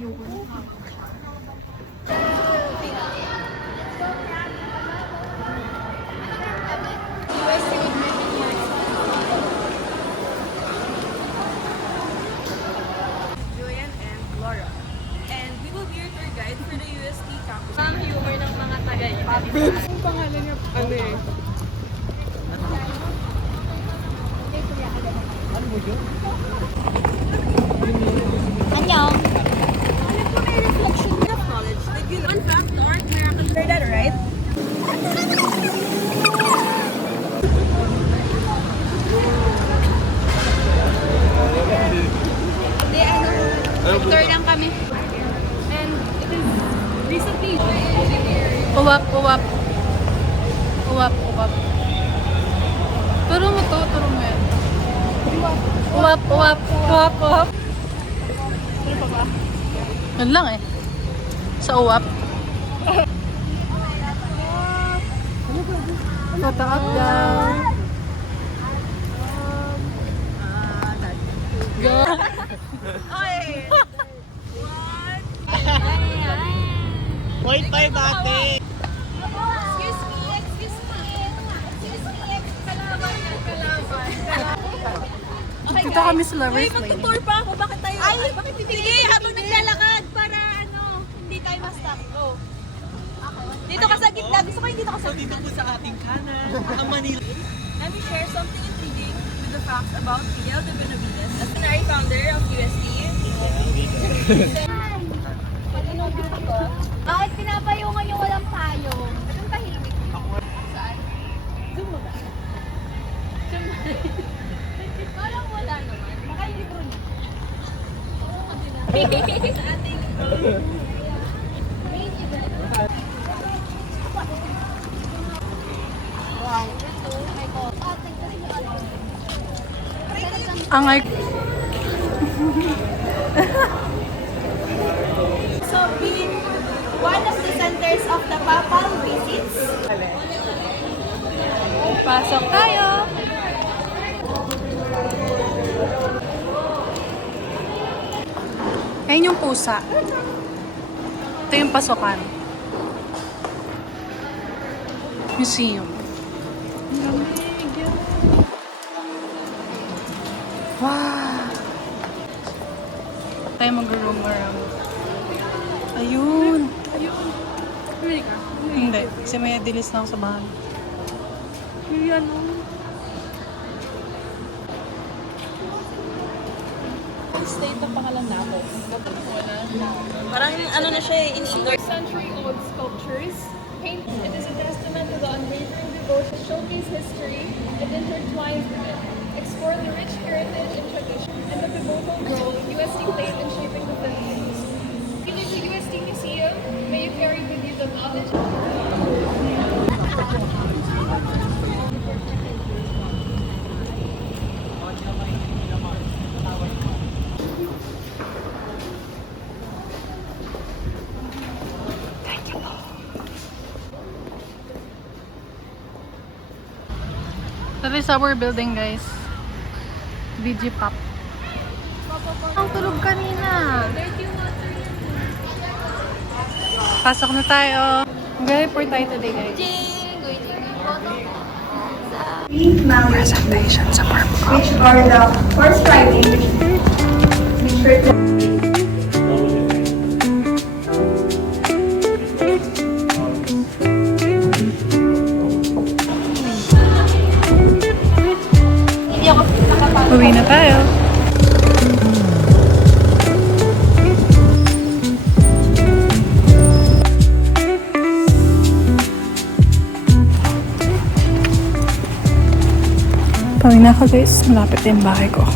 Julian and Laura. And we will be your tour guide for the UST campus. Ang humor ng mga taga-UST. Ang pangalan niya, ano eh? Annyeong. Reflection of knowledge. Did you know? Fun fact, the art miracle. Heard that right? Hindi, tour lang kami. And it is recently Uwap. Turo mo yan. Uwap. ano pa ba? Yan lang eh. Sa uwap. Pataak daw. Okay. Point 5 ate! Excuse me. Kalaban. Dito kami sa Lover's Lane. Magtutour pa ako. Bakit tayo? Bakit hindi? Sige, habang naglalakad para hindi tayo ma-stop. Go. Dito ka sa gitna. Gusto ko yung dito ka sa So dito po sa ating kanan, ang Manila. Let me share something intriguing with the facts about Miguel de Benavides, the visionary founder of UST. Bakit pinapayungan yung walang payong? Anong tahimik? Saan? Zoom mo ba? Zoom mo. Parang wala naman. Baka yung libro niya. Oo, kasi na. Sa ating main event. Wow. Ito, ay ko. Angay. So, being one of the centers of the papal visits, pasok tayo! Ayun yung pusa. Ito yung pasukan. Museum. Wow! Tayo mag-room around. Ayun! Really ka? Hindi. Kasi may dilis na ako sa bahay. Yan. State ng pangalan natin. Parang ano na siya eh, in-indoor. Century-old sculptures. Paint. It is a testament to the unwavering devotion, showcase history, and intertwines with it. Explore the rich heritage and tradition, and the pivotal role UST played in shaping the Philippines. Visit the UST Museum. May you carry with you the knowledge. That is our building, guys. VG Pop. Ang tulog kanina. Pasok na tayo. Mag-report tayo today, guys. Presentation sa Park. Which are the first writings which were Uwi na tayo. Pauwi na ako, guys. Malapit na yung bahay ko.